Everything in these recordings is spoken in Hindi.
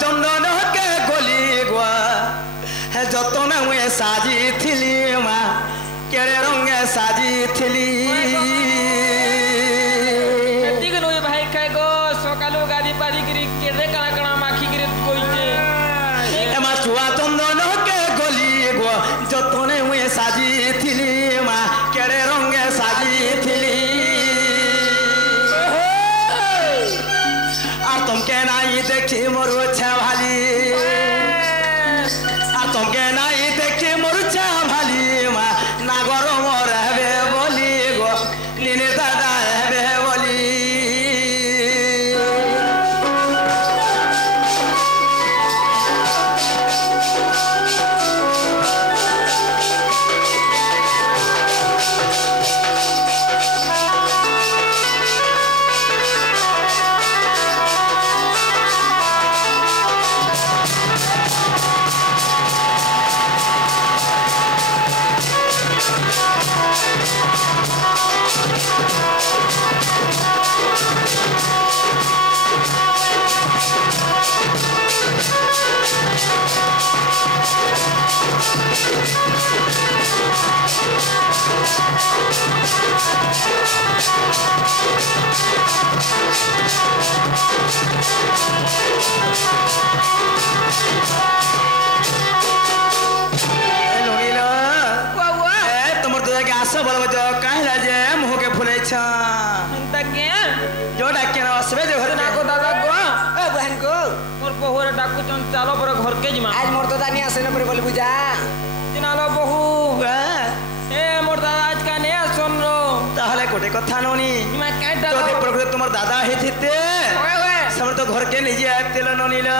चंदन के गोली गुआ है जतन मुए साजी थिली मा केरे रंगे साजी थिली दिगनो भाई काय गो सकालो गादी पारी गिरी केरे कणा कणा माखी गिरी कोइते एमा चुआ चंदन के गोली गुआ जतन मुए साजी थिली मा केरे रंगे साजी थिली तुमके नाई देखी मोरू भाली तुमके नाई देखी मोरू भाली मा नागर मोर हेबे बोली गो निने दादा हेबे बोली चलो पर घर के जिमा आज मोर दादा नहीं आसे न पर बोल बुझा दिनालो बहु ए मोर दादा आज का ने सुन रो ताहले कोटे कथा नोनी मैं काटा तो प्रकृति तुमर दादा हे थिते समर तो घर के निजे आतेल नोनीला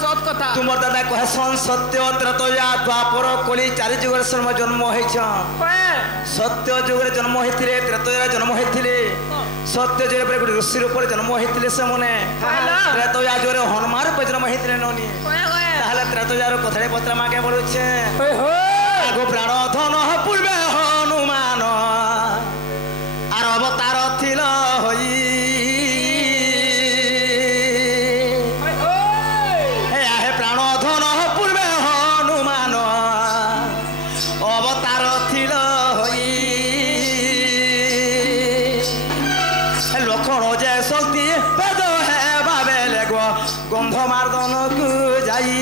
सत कथा तुमर दादा कहे सन सत्य त्रतया द्वापर कली चारि जुगर सम जन्म हेछ सत्य जुगर जन्म हेथिले त्रतया जन्म हेथिले सत्य जुगर पर गुडी ऋषि रूप जन्म हेथिले से मने त्रतया जुगर हनुमान पर जन्म हेथिले नोनी ताहले त्रतया रो कथरे पत्र माके बोलुछे आगो प्राण धन पूर्वे हनुमान आर अवतार थिल होई हे प्राण धन पूर्वे हनुमान अवतार थिल होई लक्षण जे शक्ति वेद हे भावे लेगो गंध मार्दन को जाई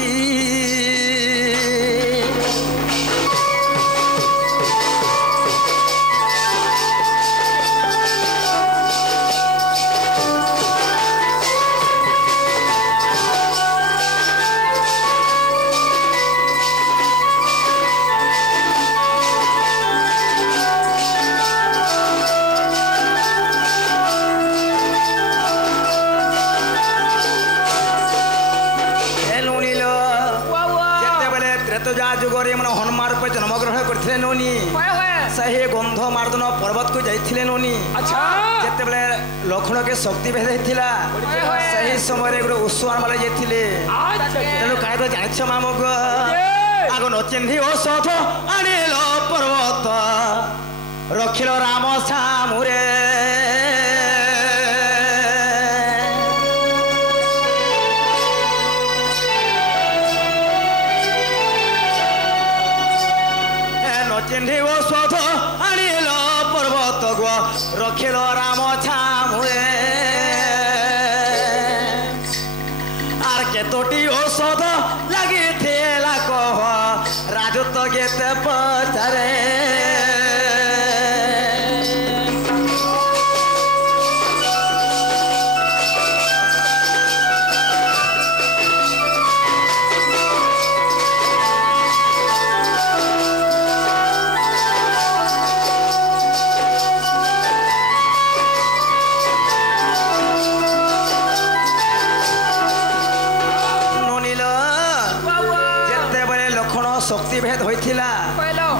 हनुमान रूप जन्म ग्रहण करथिले नोनी सही गंध मार्दन पर्वत को जाइथिले नोनी अच्छा जेते बेले लक्षण के शक्ति भेद हेथिला सही समय रे गुरो उस्वान वाला जाइथिले तेनु काय तो जानिछ मामग आगो न चिन्हि औषध अनिल पर्वत रखिल राम सामुरे चिन्हि औषध अनिल पर्वत गो रखिल राम छामुए आर केतोटी औषध लगी थेला कह राजत्व गेते पचारे शक्ति भेद होइथिला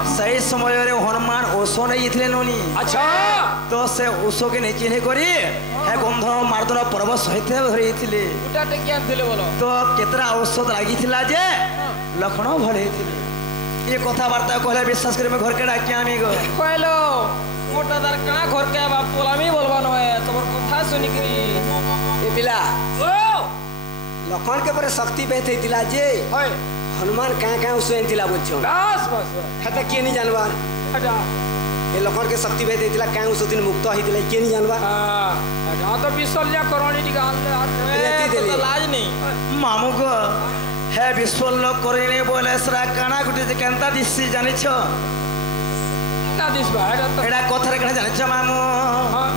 सही समय रे हनुमान ओसो नहीं नोनी अच्छा तो से ओसो के नहीं चिन्ह करी हे गंध मार्दन पर्व सहित धरिथिले उटा टेकिया दिले बोलो तो केतरा औषध लागिथिला जे लक्षण भले थिले ये कथा वार्ता कहले विश्वास करे में घर के डाकी आमी गो कहलो मोटा दर कणा घर के बाप बोलामी बोलबा न है तोर कथा सुनी करी ए पिला ओ लखन के पर शक्ति बेत हेतिला जे होय हनुमान कहाँ कहाँ उसवेन थिला बुझछौ बस बस हेता के नहीं जानबा अच्छा ए लखन के शक्ति बेत हेतिला कहाँ उस दिन मुक्त हेतिला के नहीं जानबा हां तो विश्वल्या करणी टिका रेती देली। तो लाज नहीं मामू को हे विश्वल करेने बोले सरा काना गुटे केनता दिसी जानिछ ना दिस भाई तो एडा कथरे कने जानिछ मामू हां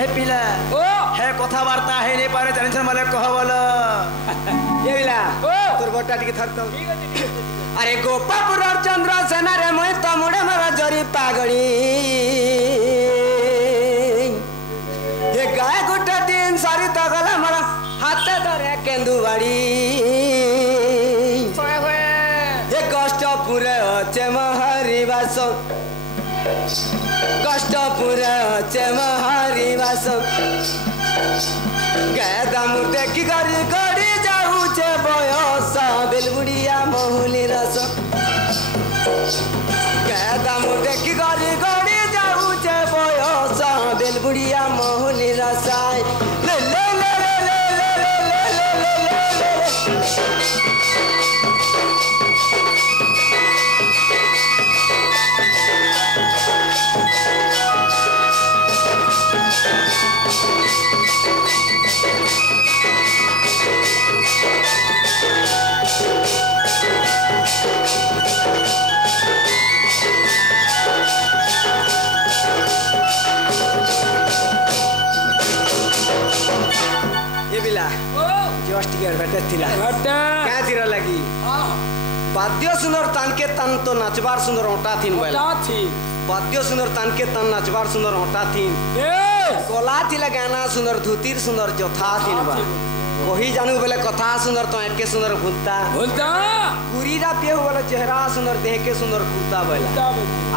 ए पिला ओ हे कथावार्ता हे नहीं पारे जानिछ माले कह बोलो ए बिला ओ तोर बट्टा टिके थरतो ठीक है ठीक है अरे गोपापुर चंद्र सेना रे मैं तमुड़े मरा जरी पागड़ी ये गाय गुटा दिन सारी तगला मरा हाथे धरे केंदुवाड़ी होय होय ये कष्टपुर अच्छे महरिवास कष्टपुर अच्छे महरिवास गाय मु देखी गरी गड़ी जाऊचे बयस बेलबुड़िया महुली रस गाय मु देखी गरी गड़ी जाऊचे बयस बेलबुड़िया महुली रस ले ले ले ले ले ले ले ले ले ये बिला ओ जस्ट टिकेट भेटे थिला हटा क्या थिरा लगी वाद्य सुंदर तान के तन तो नचबार सुंदर ओटा थिन बोला क्या थी वाद्य सुंदर तान के तन नचबार सुंदर ओटा थिन ए कोला थिला गाना सुंदर धुतीर सुंदर जोथा थिन बा वही जानू बोले कथा सुंदर तो एके सुंदर भूलता बोलता कुरीरा पिए बोले चेहरा सुंदर देह के सुंदर कुर्ता बोला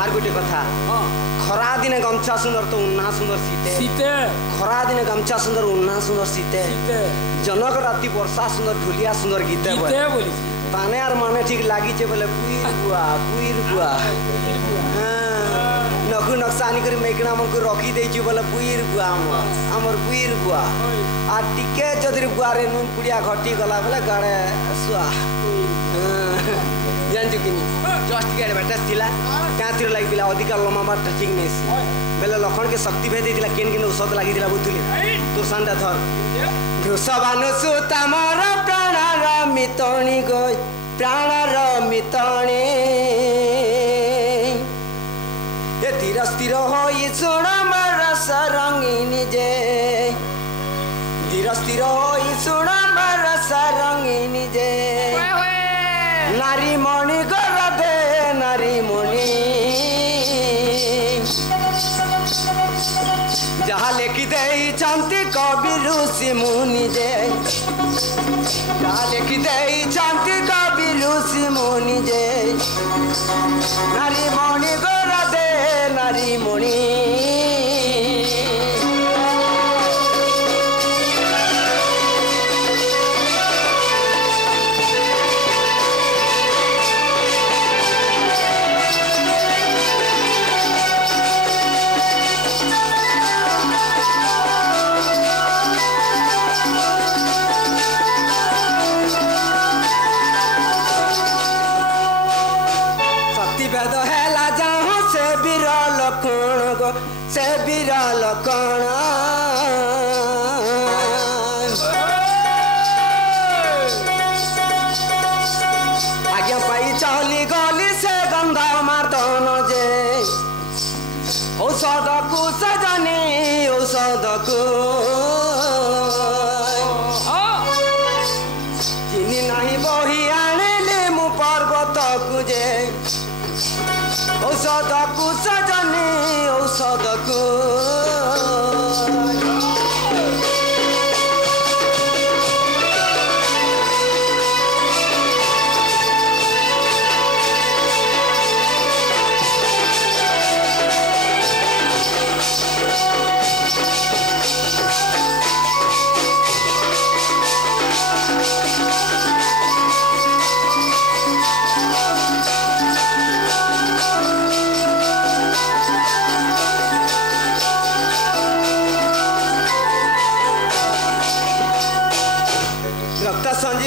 आर गोटे कथा हां खरा दिने गमछा सुंदर तो उन्ना सुंदर सीते सीते खरा दिने गमछा सुंदर उन्ना सुंदर सीते सीते जनक राति वर्षा सुंदर ढुलिया सुंदर गीते बोले सीते बोली ताने आर माने ठीक लागी छे बोले पुईर बुआ नखु नक्सानी करी मेकना मन को रखी देई छी बोले पुईर बुआ हमर पुईर बुआ आ टिके जदरी बुआ रे नुन पुड़िया घटी गला बोले गाड़े सुआ जान चुकिनी जस्ट गेट बेटा थिला क्या थिर लागी बिला अधिका लम्बा मार ठीक नहीं बेले लखन के शक्ति भेद दिला केन केन औषध लागी दिला बुथुली तोर सांडा धर घुसबानु सुता मोर प्राणर मितणी गई प्राणर मितणी ए धीर स्थिर होई सुण मोर सरंगिनी जे धीर स्थिर होई सुण मोर सरंगिनी जे नारी मणि कर दे नारी मणि जहाँ लेखि देई चांति कवि ऋषि मुनि जे जहाँ लेखि देई चांति कवि ऋषि मुनि जे नारी मणि कर दे नारी मणि भेद हेला जाऊँ से बिरल कण गो से बिरल कण आज्ञा पाई चली गली से गंधा मार्दन जे औषध को सजनी औषध को चिनी नहीं बही आनिले मु पर्वत को जे औषध को सजनी औषध को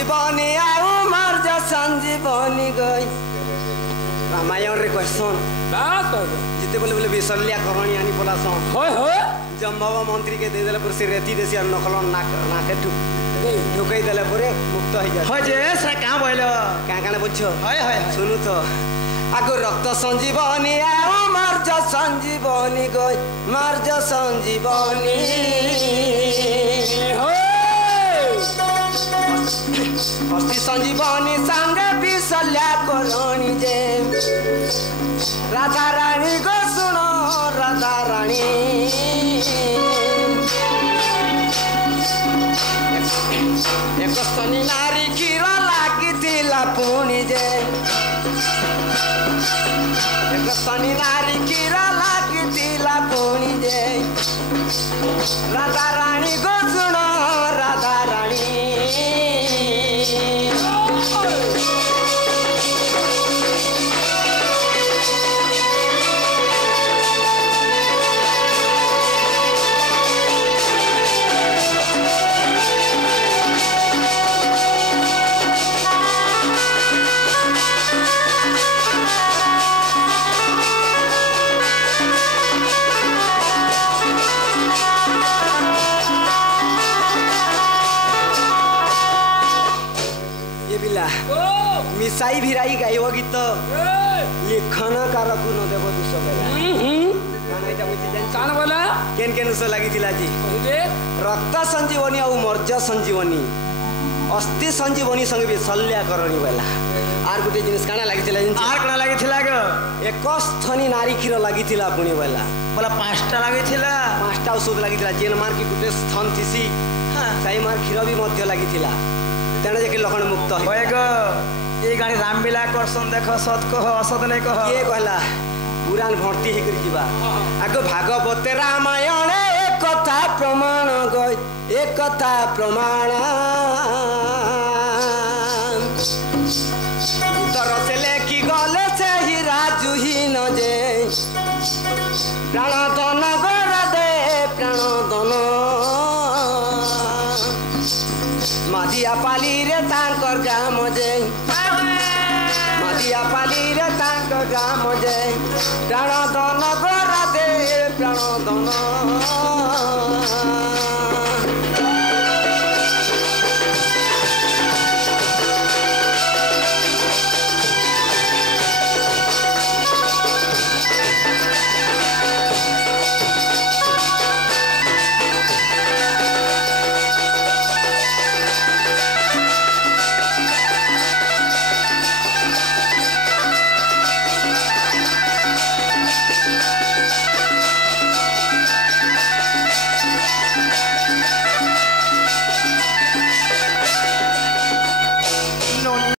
संजीवनी आउ मर्ज संजीवनी गई रामायण रे कहसन जिते बोले बोले विसल्या करणी आनी पलासन जम्भव मंत्री के दे देले पर से रेती देसी और नखलन नाके ढुकई देले पर मुक्त हो जाए হয় যে সে কা বইল क्या काने बुझो হয় হয় सुनु तो आगो रक्त संजीवनी आउ मर्ज संजीवनी गई मर्ज संजीवनी अस्थि संजीवनी संगे विसल्या करणी जे राधा रानी गो सुनो राधा रानी एक स्तनी नारी क्षीर लागिथिला पुणी जे एक स्तनी नारी क्षीर लागिथिला पुणी जे राधा रानी गो सुनो राधा रानी मिसाई भिराई गाइव गीत लेखन कारक न देव दुष बेला कान बोला केन केन उस लागिथिला जी रक्त संजीवनी और मर्ज संजीवनी अस्थि संजीवनी संगे भी सल्या करणी बेला आर गुटे जिनिस काना लागिथिला আর কোনা লাগিଥିଲା গ एक स्थनी नारी क्षीर लागिथिला पुणी बेला বলা পাঁচটা লাগিଥିଲା पांचटा औषध लागिथिला जेन मार की गुटे स्थन थिसी साई मार क्षीर भी मध्य लागिथिला तेणे जेके लखन मुक्त হয় গ এই গাড়ি রামবিলা করছন দেখো সৎ কহ অসৎ নাই কহ किए कहला पुराण भर्ती होकर जीवा आगो भागवत रामायण एक कथा प्रमाण गई एक कथा प्रमाण उतर से लेखि गले से ही राजू ही न जे प्राण धन गर दे प्राण धन मादिया पाली रे तांकर गाम जे मादिया पाली रे तांकर गाम जे प्राण धन गर दे प्राण धन